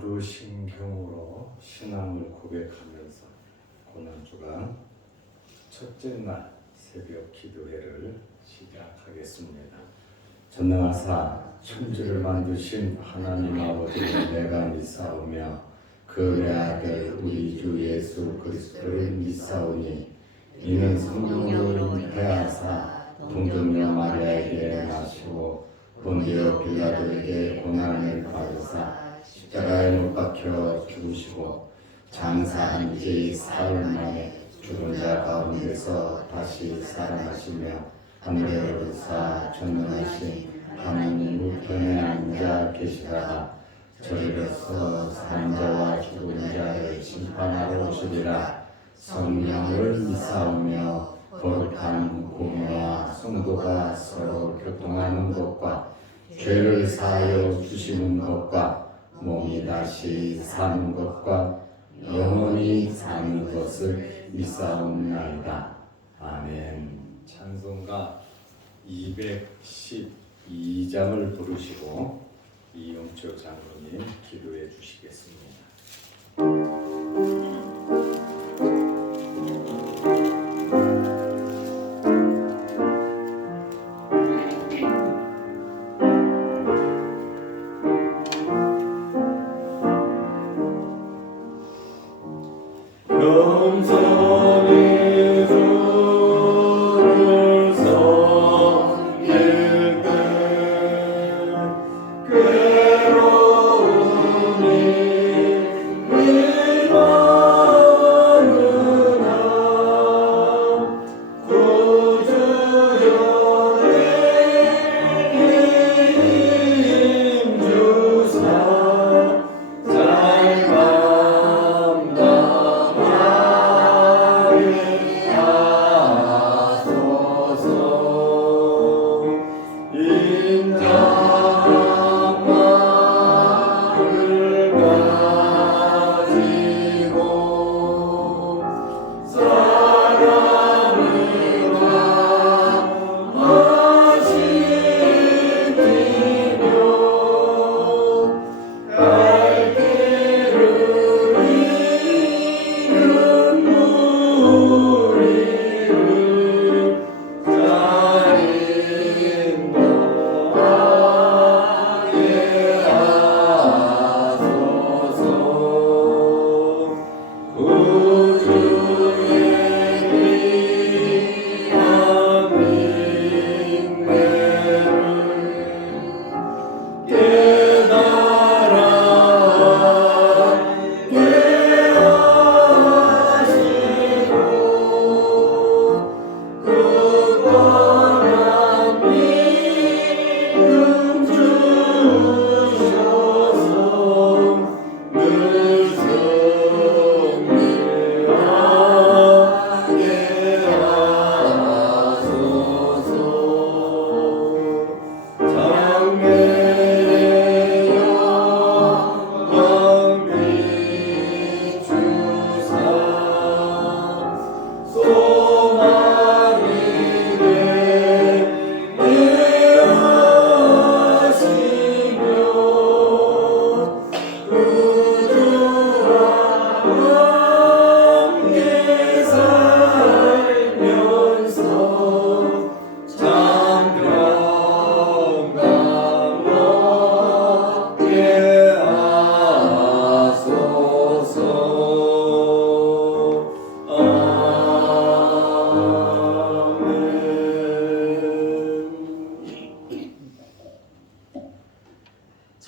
사도신경으로 신앙을 고백하면서 고난주간 첫째 날 새벽 기도회를 시작하겠습니다. 전능하사 천지를 만드신 하나님 아버지를 내가 믿사오며 그 외아들 우리 주 예수 그리스도를 믿사오니 이는 성령으로 잉태하사 동정녀 마리아에게 나시고 본디오 빌라도에게 고난을 받으사 십자가에 못 박혀 죽으시고 장사한 지 사흘 만에 죽은 자 가운데서 다시 살아나시며 하늘에 오르사 전능하신 하나님 우편에 앉아 계시다가 저리로서 사는 자와 죽은 자를 심판하러 오시리라. 성령을 믿사오며 거룩한 공회와 성도가 서로 교통하는 것과 죄를 사하여 주시는 것과 몸이 다시 사는 것과 영원히 사는 것을 믿사옵나이다. 아멘. 찬송가 212장을 부르시고 이용철 장로님 기도해 주시겠습니다.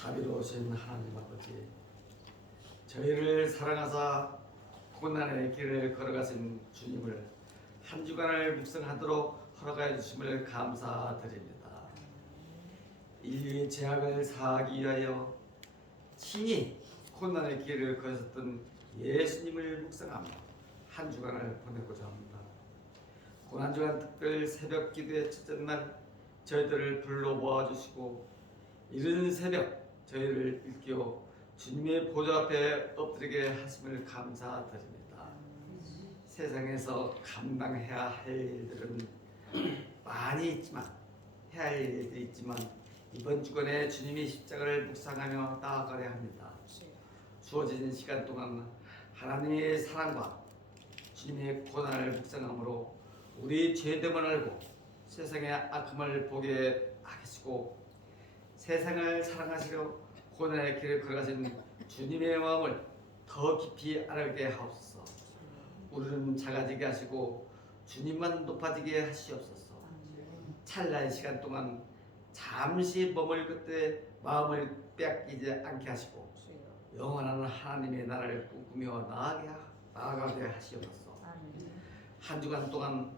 자비로우신 하나님 아버지, 저희를 사랑하사 고난의 길을 걸어가신 주님을 한 주간을 묵상하도록 허락하여 주심을 감사드립니다. 인류의 죄악을 사하기 위하여 친히 고난의 길을 걸으셨던 예수님을 묵상하며 한 주간을 보내고자 합니다. 고난주간 특별 새벽 기도의 첫째 날 저희들을 불러 모아주시고 이른 새벽 저희를 일깨워 주님의 보좌 앞에 엎드리게 하심을 감사드립니다. 세상에서 감당해야 할 일들은 많이 있지만 해야 할 일들이 있지만 이번 주간에 주님이 십자가를 묵상하며 나아가려 합니다. 주어진 시간 동안 하나님의 사랑과 주님의 고난을 묵상함으로 우리 죄됨을 알고 세상의 악함을 보게 하시고 세상을 사랑하시려 고난의 길을 걸어가신 주님의 마음을 더 깊이 알게 하옵소서. 우리는 작아지게 하시고 주님만 높아지게 하시옵소서. 찰나의 시간 동안 잠시 머물 때 마음을 빼앗기지 않게 하시고 영원한 하나님의 나라를 꿈꾸며 나아가게 하시옵소서. 한 주간 동안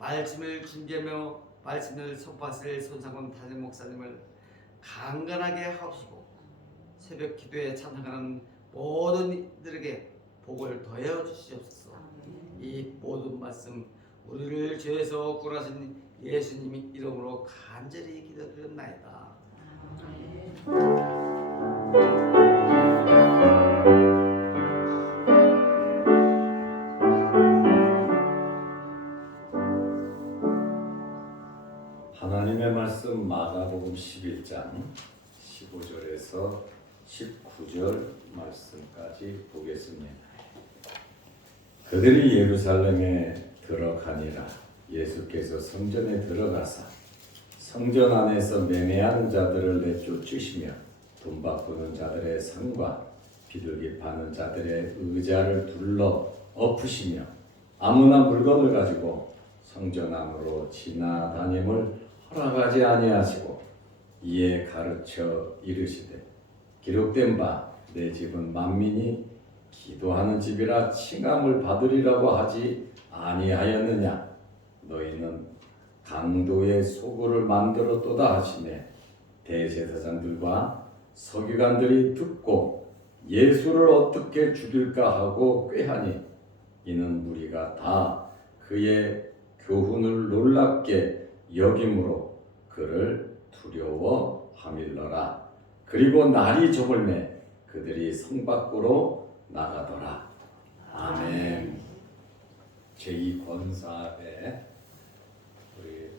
말씀을 준비하며 말씀을 선포하실 손상원 담임 목사님을 강건하게 하옵시고 새벽 기도에 참석하는 모든 이들에게 복을 더해 주시옵소서. 이 모든 말씀 우리를 죄에서 구원하신 예수님 이름으로 간절히 기도드렸나이다. 하나님의 말씀 마가복음 11장 15절에서 19절 말씀까지 보겠습니다. 그들이 예루살렘에 들어가니라. 예수께서 성전에 들어가사 성전 안에서 매매하는 자들을 내쫓으시며 돈 바꾸는 자들의 상과 비둘기 파는 자들의 의자를 둘러 엎으시며 아무나 물건을 가지고 성전 안으로 지나다님을 허락하지 아니하시고 이에 가르쳐 이르시되 기록된 바 내 집은 만민이 기도하는 집이라 칭함을 받으리라고 하지 아니하였느냐. 너희는 강도의 소굴을 만들었도다 하시매 대제사장들과 서기관들이 듣고 예수를 어떻게 죽일까 하고 꾀하니 이는 무리가 다 그의 교훈을 놀랍게 여김으로 그를 두려워하밀러라. 그리고 날이 저물매 그들이 성 밖으로 나가더라. 아멘. 제2 권사에 우리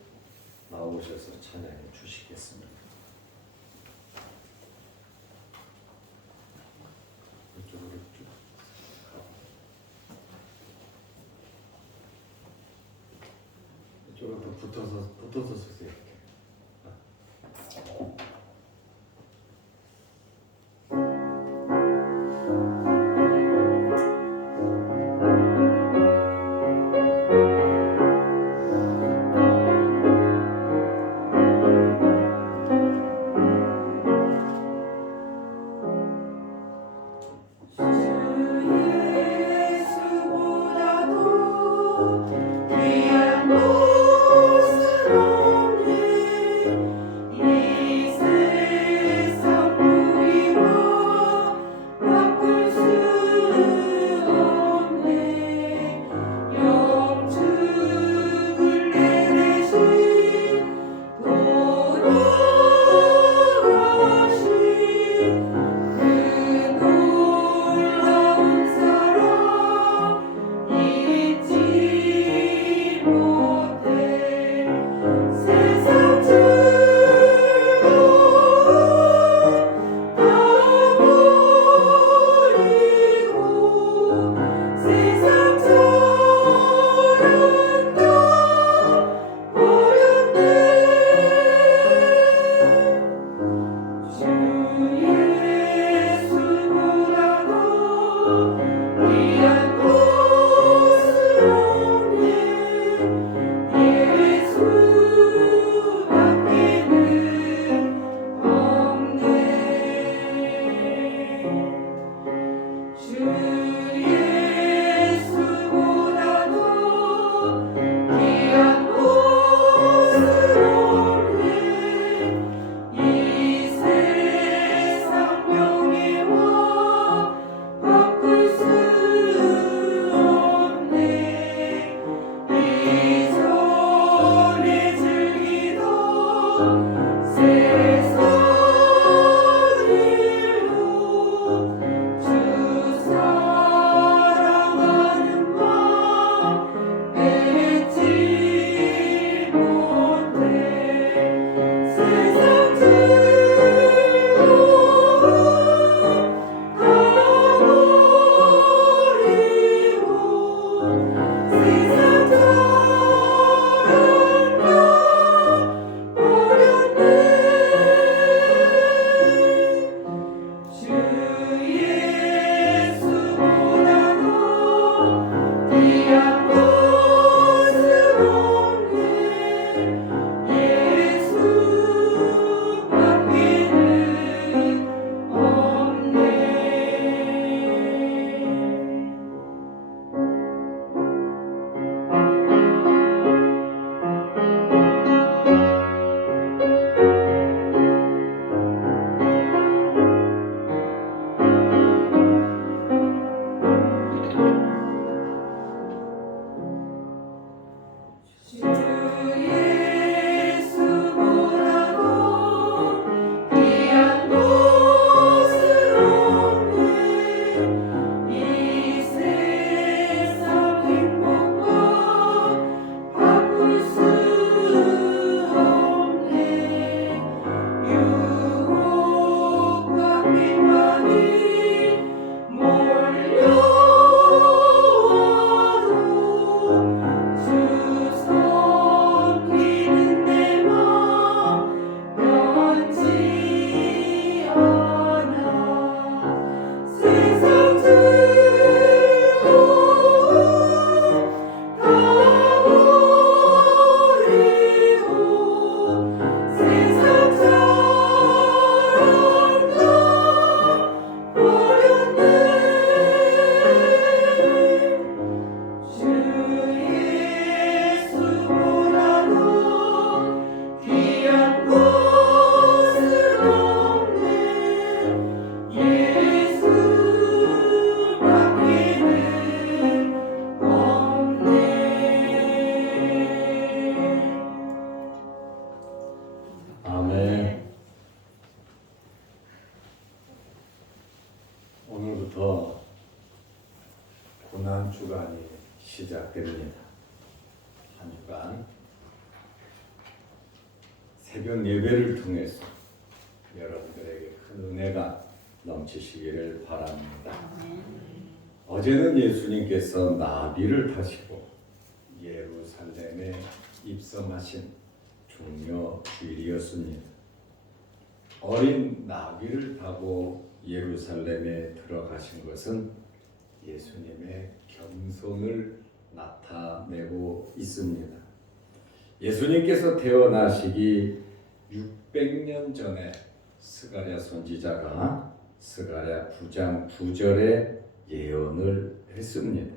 나오셔서 찬양해 주시겠습니다. 이쪽으로 쭉 가고 이쪽으로 붙어서 쓰세요. 예수보다도 귀한 것은 없네. 아멘. 오늘부터 고난 주간이 시작됩니다. 한 주간 새벽 예배를 통해서 여러분들에게 큰 은혜가 넘치시기를 바랍니다. 어제는 예수님께서 나비를 타시고 예루살렘에 입성하신 중요 주일이었습니다. 어린 나비를 타고 예루살렘에 들어가신 것은 예수님의 겸손을 나타내고 있습니다. 예수님께서 태어나시기 600년 전에 스가랴 선지자가 스가랴 9장 9절에 예언을 했습니다.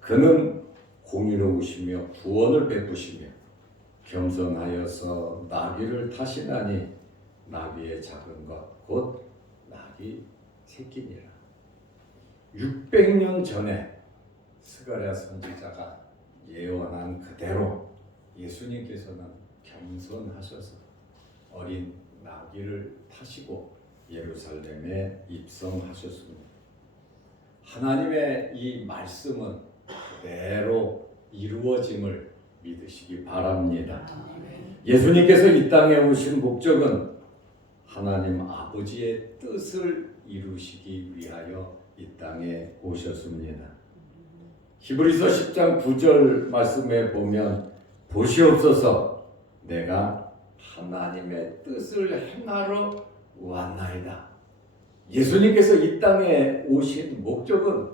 그는 공의로우시며 구원을 베푸시며 겸손하여서 나귀를 타시나니 나귀의 작은 것 곧 나귀 새끼니라. 600년 전에 스가랴 선지자가 예언한 그대로 예수님께서는 겸손하셔서 어린 나귀를 타시고 예루살렘에 입성하셨습니다. 하나님의 이 말씀은 그대로 이루어짐을 믿으시기 바랍니다. 예수님께서 이 땅에 오신 목적은 하나님 아버지의 뜻을 이루시기 위하여 이 땅에 오셨습니다. 히브리서 10장 9절 말씀에 보면 보시옵소서 내가 하나님의 뜻을 행하러 왔나이다. 예수님께서 이 땅에 오신 목적은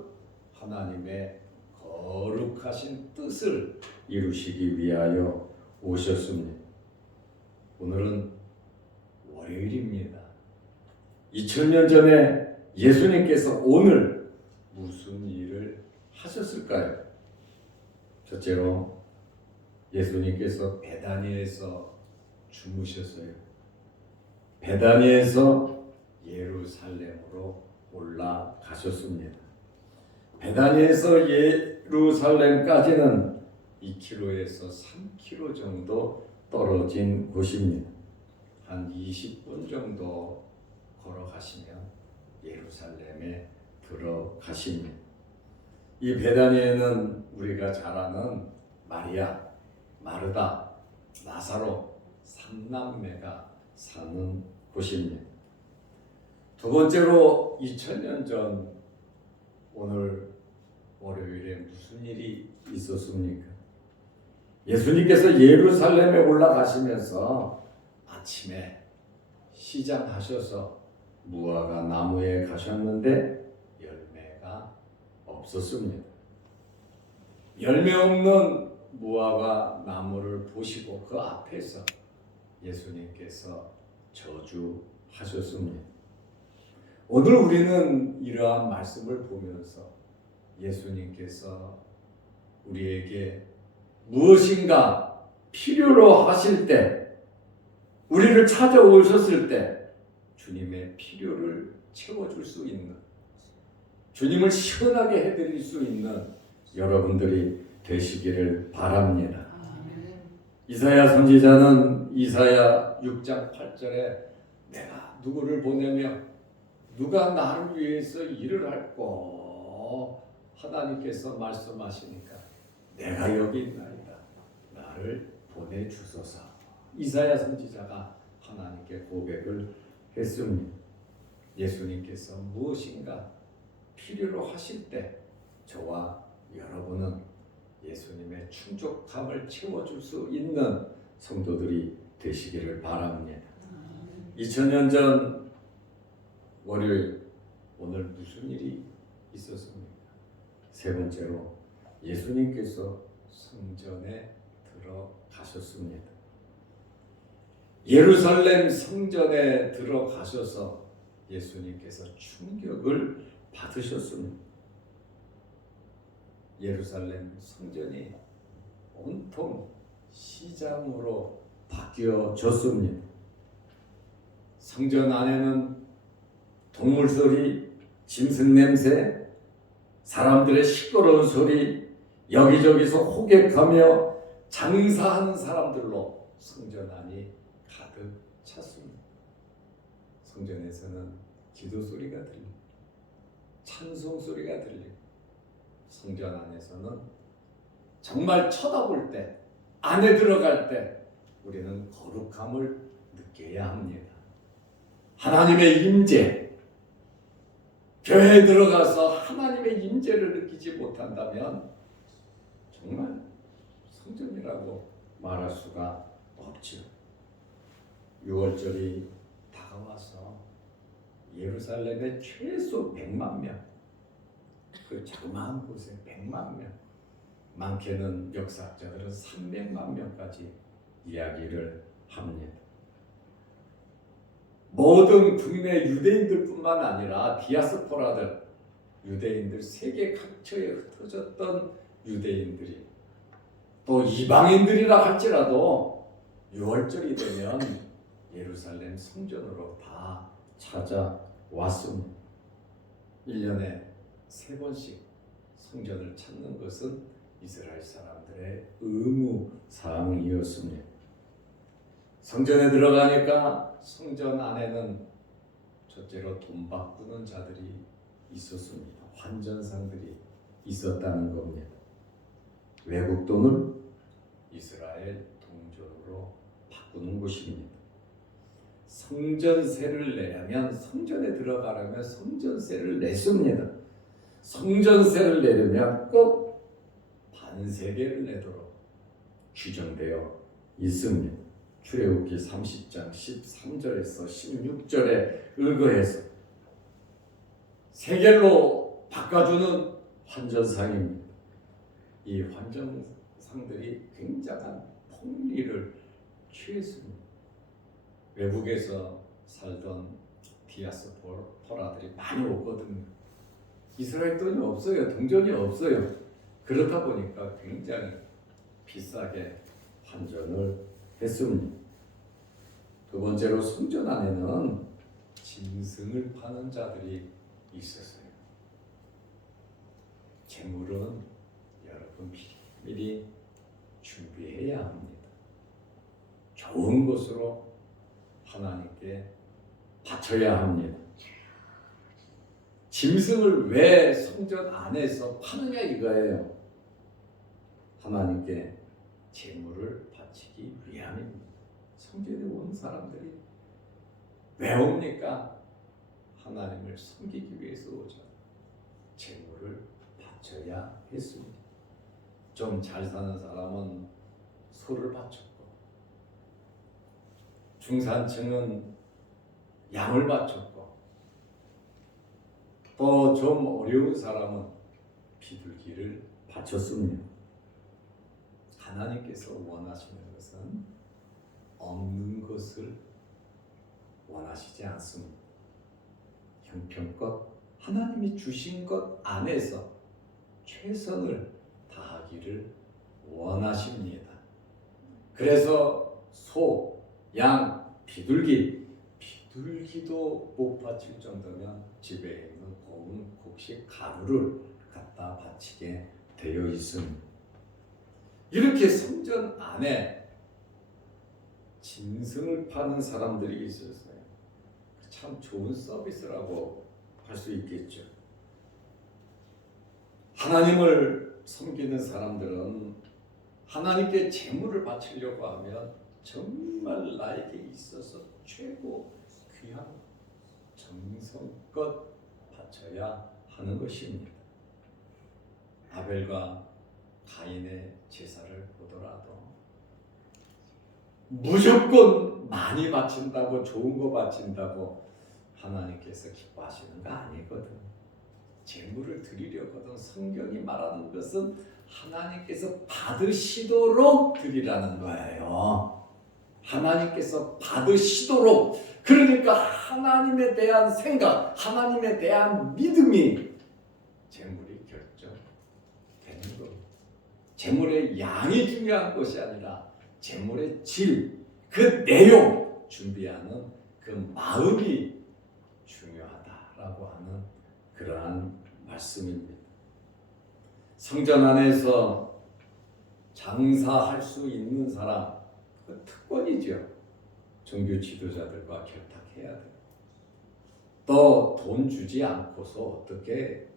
하나님의 거룩하신 뜻을 이루시기 위하여 오셨습니다. 오늘은 월요일입니다. 2000년 전에 예수님께서 오늘 무슨 일을 하셨을까요? 첫째로 예수님께서 베다니에서 주무셨어요. 베다니에서 예루살렘으로 올라가셨습니다. 베다니에서 예루살렘까지는 2km에서 3km 정도 떨어진 곳입니다. 한 20분 정도 걸어가시면 예루살렘에 들어가십니다. 이 베다니에는 우리가 잘 아는 마리아, 마르다, 나사로 3남매가 사는 곳입니다. 두 번째로 2000년 전 오늘 월요일에 무슨 일이 있었습니까? 예수님께서 예루살렘에 올라가시면서 아침에 시장하셔서 무화과 나무에 가셨는데 열매가 없었습니다. 열매 없는 무화과 나무를 보시고 그 앞에서 예수님께서 저주하셨습니다. 오늘 우리는 이러한 말씀을 보면서 예수님께서 우리에게 무엇인가 필요로 하실 때, 우리를 찾아오셨을 때 주님의 필요를 채워줄 수 있는 주님을 시원하게 해드릴 수 있는 여러분들이 되시기를 바랍니다. 이사야 선지자는 이사야 6장 8절에 내가 누구를 보내며 누가 나를 위해서 일을 할꼬 하나님께서 말씀하시니까 내가 여기 있나이다. 나를 보내주소서. 이사야 선지자가 하나님께 고백을 했습니다. 예수님께서 무엇인가 필요로 하실 때 저와 여러분은 예수님의 충족함을 채워줄 수 있는 성도들이 되시기를 바랍니다. 2000년 전 월요일 오늘 무슨 일이 있었습니까? 세 번째로 예수님께서 성전에 들어가셨습니다. 예루살렘 성전에 들어가셔서 예수님께서 충격을 받으셨습니다. 예루살렘 성전이 온통 시장으로 바뀌어졌습니다. 성전 안에는 동물 소리, 짐승 냄새, 사람들의 시끄러운 소리, 여기저기서 호객하며 장사하는 사람들로 성전 안이 가득 찼습니다. 성전에서는 기도 소리가 들리고 찬송 소리가 들리고 성전 안에서는 정말 쳐다볼 때, 안에 들어갈 때 우리는 거룩함을 느껴야 합니다. 하나님의 임재, 교회에 들어가서 하나님의 임재를 느끼지 못한다면 정말 성전이라고 말할 수가 없죠. 6월절이 다가와서 예루살렘에 최소 100만 명, 그 자그마한 곳에 100만 명, 많게는 역사학자들은 300만 명까지 이야기를 합니다. 모든 국내 유대인들뿐만 아니라 디아스포라들, 유대인들 세계 각처에 흩어졌던 유대인들이 또 이방인들이라 할지라도 6월절이 되면 예루살렘 성전으로 다 찾아왔습니다. 1년에 3번씩 성전을 찾는 것은 이스라엘 사람들의 의무 사항이었습니다. 성전에 들어가니까 성전 안에는 첫째로 돈 바꾸는 자들이 있었습니다. 환전상들이 있었다는 겁니다. 외국 돈을 이스라엘 동전으로 바꾸는 곳입니다. 성전세를 내려면, 성전에 들어가려면 성전세를 냈습니다. 성전세를 내려면 꼭 반세계를 내도록 규정되어 있습니다. 출애굽기 30장 13절에서 16절에 의거해서 세겔로 바꿔주는 환전상입니다. 이 환전상들이 굉장한 폭리를 취했습니다. 외국에서 살던 디아스포라들이 많이 오거든요. 이스라엘 돈이 없어요. 동전이 없어요. 그렇다 보니까 굉장히 비싸게 환전을 했습니다. 두 번째로 성전 안에는 짐승을 파는 자들이 있었어요. 재물은 여러분 미리 준비해야 합니다. 좋은 것으로 하나님께 바쳐야 합니다. 짐승을 왜 성전 안에서 파느냐 이거예요. 하나님께 제물을 바치기 위함입니다. 성전에 온 사람들이 왜 옵니까? 하나님을 섬기기 위해서 오죠. 제물을 바쳐야 했습니다. 좀 잘 사는 사람은 소를 바쳤고, 중산층은 양을 바쳤고, 또 좀 어려운 사람은 비둘기를 바쳤습니다. 하나님께서 원하시는 것은 없는 것을 원하시지 않습니다. 형편껏 하나님이 주신 것 안에서 최선을 다하기를 원하십니다. 그래서 소, 양, 비둘기도 못 바칠 정도면 집에 있는 고운 곡식 가루를 갖다 바치게 되어 있습니다. 이렇게 성전 안에 짐승을 파는 사람들이 있었어요. 참 좋은 서비스라고 할 수 있겠죠. 하나님을 섬기는 사람들은 하나님께 제물을 바치려고 하면 정말 나에게 있어서 최고 귀한 정성껏 바쳐야 하는 것입니다. 아벨과 가인의 제사를 보더라도 무조건 많이 바친다고 좋은 거 바친다고 하나님께서 기뻐하시는 거 아니거든. 제물을 드리려거든. 성경이 말하는 것은 하나님께서 받으시도록 드리라는 거예요. 하나님께서 받으시도록. 그러니까 하나님에 대한 생각, 하나님에 대한 믿음이 제물이 결정되는 겁니다. 제물의 양이 중요한 것이 아니라 제물의 질, 그 내용 준비하는 그 마음이 중요하다라고 하는 그러한 말씀입니다. 성전 안에서 장사할 수 있는 사람, 그 특권이죠. 종교 지도자들과 결탁해야 돼요. 또 돈 주지 않고서 어떻게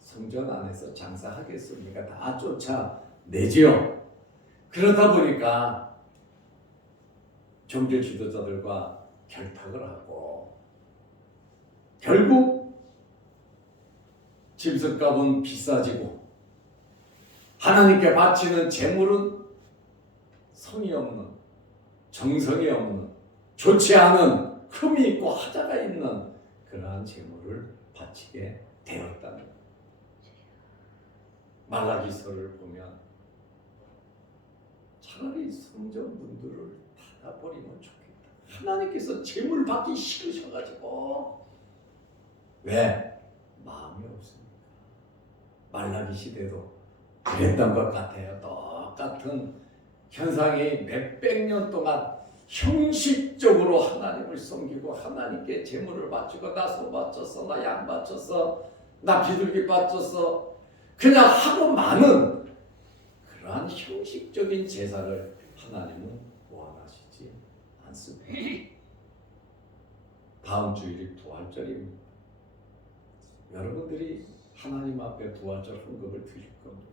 성전 안에서 장사하겠습니까? 다 쫓아내지요. 그러다 보니까 종교 지도자들과 결탁을 하고 결국 짐승값은 비싸지고 하나님께 바치는 제물은 성이 없는, 정성이 없는, 좋지 않은, 흠이 있고 하자가 있는 그러한 제물을 바치게 되었다는 거예요. 말라기서를 보면 차라리 성전문들을 닫아버리면 좋겠다. 하나님께서 제물 받기 싫으셔가지고. 왜? 마음이 없습니다. 말라기 시대도 그랬던 것 같아요. 똑같은 현상이 몇백 년 동안 형식적으로 하나님을 섬기고 하나님께 제물을 바치고 나 소 바쳤어, 나 양 바쳤어, 나 비둘기 바쳤어, 그냥 하고 마는 그러한 형식적인 제사를 하나님은 원하시지 않습니다. 다음 주일이 부활절입니다. 여러분들이 하나님 앞에 부활절 헌금을 드릴 겁니다.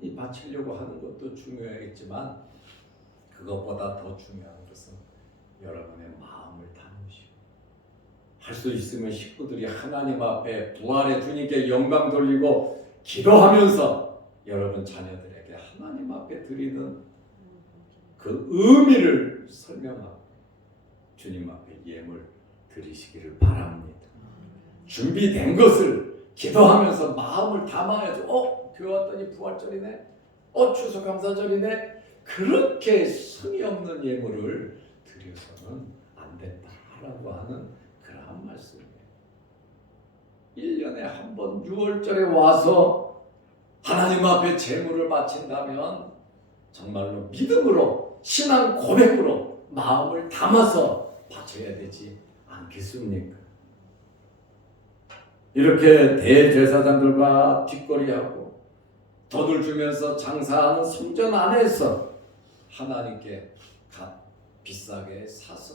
이 바치려고 하는 것도 중요하겠지만 그것보다 더 중요한 것은 여러분의 마음을 담으시고 할 수 있으면 식구들이 하나님 앞에 부활의 주님께 영광 돌리고 기도하면서 여러분 자녀들에게 하나님 앞에 드리는 그 의미를 설명하고 주님 앞에 예물 드리시기를 바랍니다. 준비된 것을 기도하면서 마음을 담아야죠. 교회 왔더니 부활절이네. 추수감사절이네. 그렇게 성의 없는 예물을 드려서는 안 된다라고 하는 그러한 말씀이에요. 1년에 한 번 6월절에 와서 하나님 앞에 제물을 바친다면 정말로 믿음으로 신앙 고백으로 마음을 담아서 바쳐야 되지 않겠습니까? 이렇게 대제사장들과 뒷거리하고 돈을 주면서 장사하는 성전 안에서 하나님께 비싸게 사서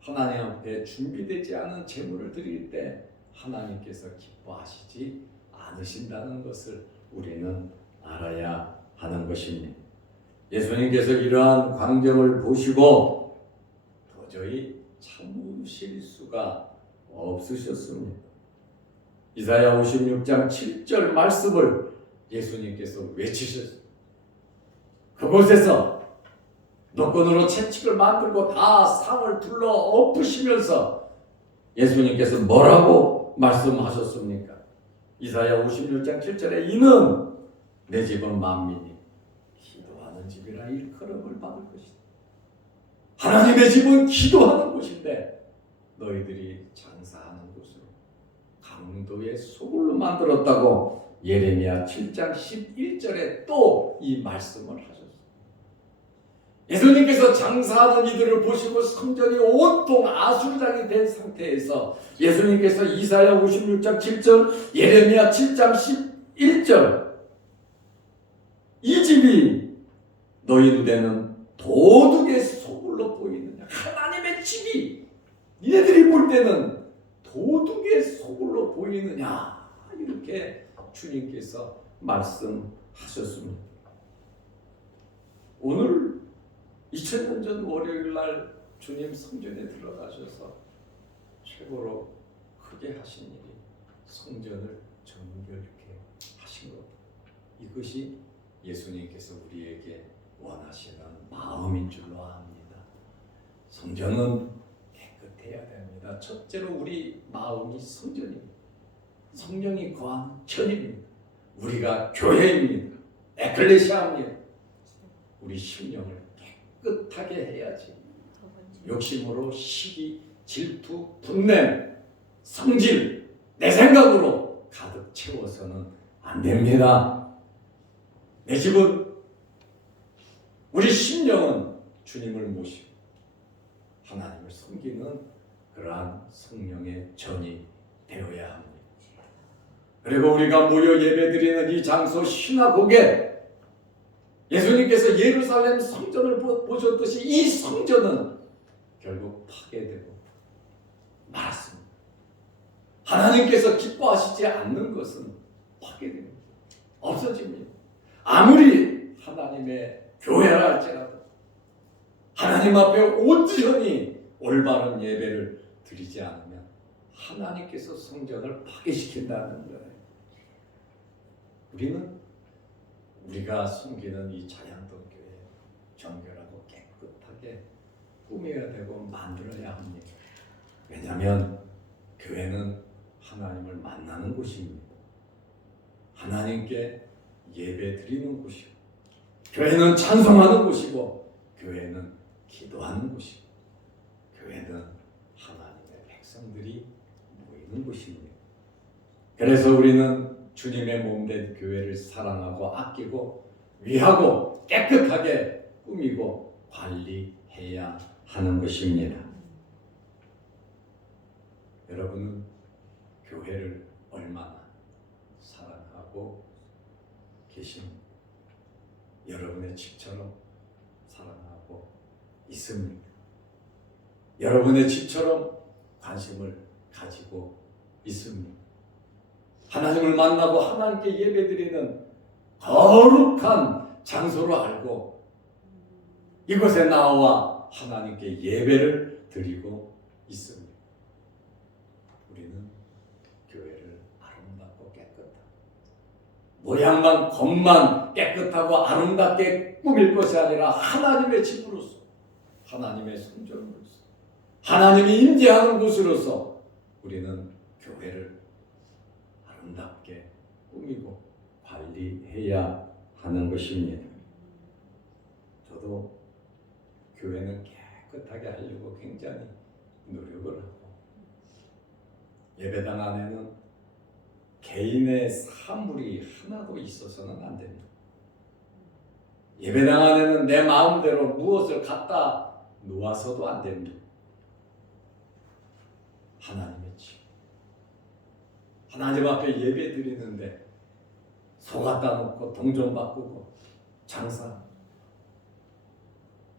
하나님 앞에 준비되지 않은 제물을 드릴 때 하나님께서 기뻐하시지 않으신다는 것을 우리는 알아야 하는 것입니다. 예수님께서 이러한 광경을 보시고 도저히 참으실 수가 없으셨습니다. 이사야 56장 7절 말씀을 예수님께서 외치셨습니다. 그곳에서 노끈으로 채찍을 만들고 다 상을 둘러 엎으시면서 예수님께서 뭐라고 말씀하셨습니까? 이사야 56장 7절에 이는 내 집은 만민이 기도하는 집이라 일컬음을 받을 것이다. 하나님의 집은 기도하는 곳인데 너희들이 장사하는 곳으로 강도의 소굴로 만들었다고 예레미야 7장 11절에 또 이 말씀을 하셨습니다. 예수님께서 장사하는 이들을 보시고 성전이 온통 아수장이 된 상태에서 예수님께서 이사야 56장 7절, 예레미야 7장 11절, 이 집이 너희 눈에는 도둑의 소굴로 보이느냐. 하나님의 집이 얘들이 볼 때는 도둑의 소굴로 보이느냐. 이렇게 주님께서 말씀하셨습니다. 오늘 2000년 전 월요일 날 주님 성전에 들어가셔서 최고로 크게 하신 일이 성전을 정결케 하신 것. 이것이 예수님께서 우리에게 원하시는 마음인 줄로 압니다. 성전은 깨끗해야 됩니다. 첫째로 우리 마음이 성전입니다. 성령이 거한 전입니다. 우리가 교회입니다. 에클레시아입니다. 우리 심령을 깨끗하게 해야지. 욕심으로 시기, 질투, 분냄, 성질, 내 생각으로 가득 채워서는 안 됩니다. 내 집은, 우리 심령은 주님을 모시고 하나님을 섬기는 그러한 성령의 전이 되어야 합니다. 그리고 우리가 모여 예배드리는 이 장소 시나고게, 예수님께서 예루살렘 성전을 보셨듯이 이 성전은 결국 파괴되고 말았습니다. 하나님께서 기뻐하시지 않는 것은 파괴됩니다. 없어집니다. 아무리 하나님의 교회라 할지라도 하나님 앞에 온전히 올바른 예배를 드리지 않으면 하나님께서 성전을 파괴시킨다는 거예요. 우리가 섬기는 이 자양동 교회 정결하고 깨끗하게 꾸며야 되고 만들어야 합니다. 왜냐하면 교회는 하나님을 만나는 곳입니다. 하나님께 예배 드리는 곳이고, 교회는 찬송하는 곳이고, 교회는 기도하는 곳이고, 교회는 하나님의 백성들이 모이는 곳입니다. 그래서 우리는 주님의 몸된 교회를 사랑하고 아끼고 위하고 깨끗하게 꾸미고 관리해야 하는 것입니다. 여러분은 교회를 얼마나 사랑하고 계십니까? 여러분의 집처럼 사랑하고 있습니까? 여러분의 집처럼 관심을 가지고 있습니까? 하나님을 만나고 하나님께 예배드리는 거룩한 장소로 알고 이곳에 나와 하나님께 예배를 드리고 있습니다. 우리는 교회를 아름답고 깨끗하고 모양만 겉만 깨끗하고 아름답게 꾸밀 것이 아니라 하나님의 집으로서, 하나님의 성전으로서, 하나님이 임재하는 곳으로서 우리는 교회를 아름답게 꾸미고 관리해야 하는 것입니다. 저도 교회는 깨끗하게 하려고 굉장히 노력을 하고, 예배당 안에는 개인의 사물이 하나도 있어서는 안 됩니다. 예배당 안에는 내 마음대로 무엇을 갖다 놓아서도 안 됩니다. 하나님의 집, 하나님 앞에 예배 드리는데 소 갖다 놓고 동전 바꾸고 장사,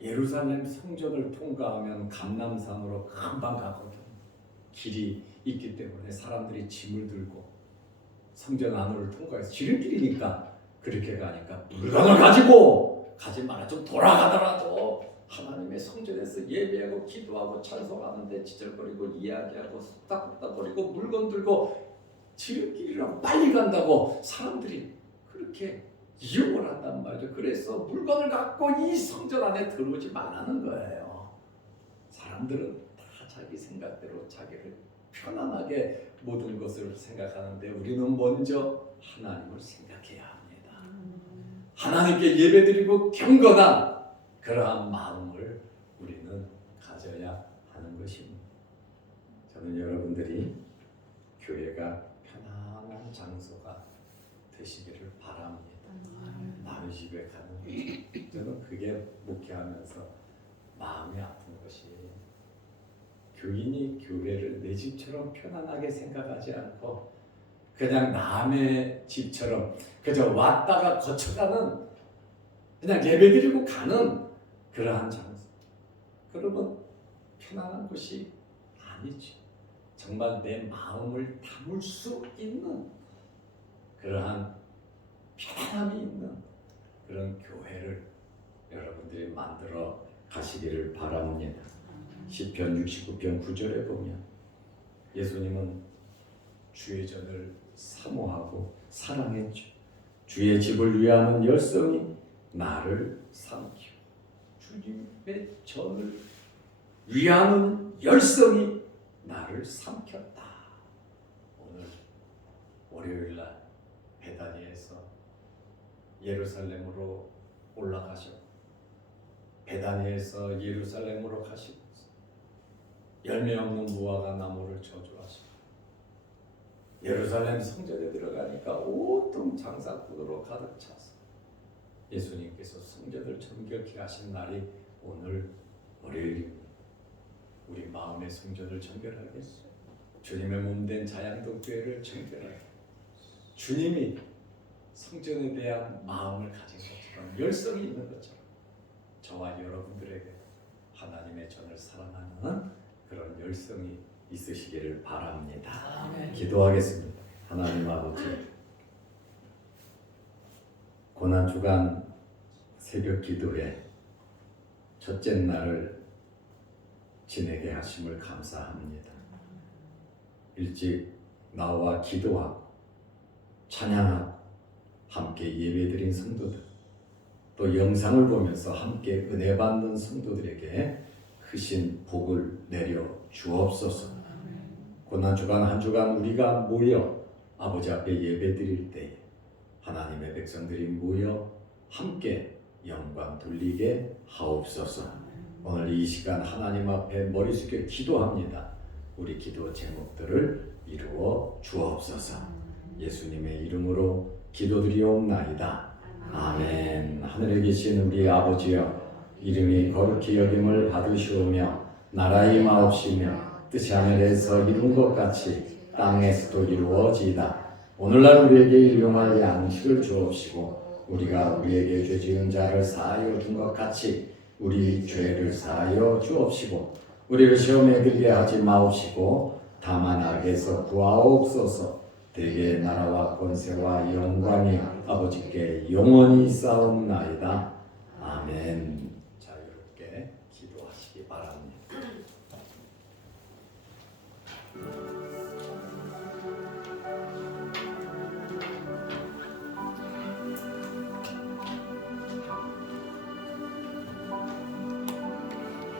예루살렘 성전을 통과하면 감람산으로 금방 가거든. 길이 있기 때문에 사람들이 짐을 들고 성전 안으로 통과해서 지름길이니까 그렇게 가니까 물건을 가지고 가지 마라. 좀 돌아가더라도 하나님의 성전에서 예배하고 기도하고 찬송하는데 지절거리고 이야기하고 속닥속닥거리고 물건 들고 지름길이라고 빨리 간다고 사람들이 그렇게 이용을 한단 말이죠. 그래서 물건을 갖고 이 성전 안에 들어오지 말라는 거예요. 사람들은 다 자기 생각대로 자기를 편안하게 모든 것을 생각하는데 우리는 먼저 하나님을 생각해야 합니다. 하나님께 예배드리고 경건한 그러한 마음을 우리는 가져야 하는 것입니다. 저는 여러분들이 교회가 편안한 장소가 되시기를 바랍니다. 남의 집에 가는 거죠. 저는 그게 목회하면서 마음이 아픈 것이 교인이 교회를 내 집처럼 편안하게 생각하지 않고 그냥 남의 집처럼 그저 왔다가 거쳐가는 그냥 예배드리고 가는 그러한 장소. 그러면 편안한 곳이 아니죠. 정말 내 마음을 담을 수 있는 그러한 편안함이 있는 그런 교회를 여러분들이 만들어 가시기를 바랍니다. 시편 69편 9절에 보면 예수님은 주의 전을 사모하고 사랑했죠. 주의 집을 위하는 열성이 나를 삼키고 주님의 전을 위하는 열성이 나를 삼켰다. 오늘 월요일날 베다니에서 예루살렘으로 올라가셨고 베다니에서 예루살렘으로 가시면서 열매 없는 무화과 나무를 저주하시고 예루살렘 성전에 들어가니까 온통 장사꾼으로 가득 차서 예수님께서 성전을 정결케 하신 날이 오늘 월요일입니다. 우리 마음의 성전을 정결하겠어요. 주님의 몸된 자양동 교회를 정결하게 주님이 성전에 대한 마음을 가진 것처럼 열성이 있는 것처럼 저와 여러분들에게 하나님의 전을 사랑하는 그런 열성이 있으시기를 바랍니다. 아멘. 기도하겠습니다. 하나님 아버지, 고난주간 새벽 기도회 첫째 날을 지내게 하심을 감사합니다. 일찍 나와 기도하고 찬양하고 함께 예배드린 성도들, 또 영상을 보면서 함께 은혜 받는 성도들에게 크신 복을 내려 주옵소서. 고난주간 한 주간 우리가 모여 아버지 앞에 예배드릴 때에 하나님의 백성들이 모여 함께 영광 돌리게 하옵소서. 오늘 이 시간 하나님 앞에 머리 숙여 기도합니다. 우리 기도 제목들을 이루어 주옵소서. 예수님의 이름으로 기도드리옵나이다. 아멘. 하늘에 계신 우리 아버지여, 이름이 거룩히 여김을 받으시오며 나라의 마옵시며 뜻이 하늘에서 이룬 것 같이 땅에서도 이루어지이다. 오늘날 우리에게 일용할 양식을 주옵시고 우리가 우리에게 죄 지은 자를 사하여 준 것 같이 우리 죄를 사하여 주옵시고 우리를 시험에 들게 하지 마옵시고 다만 악에서 구하옵소서. 대개의 나라와 권세와 영광이 아버지께 영원히 있사옵나이다. 아멘.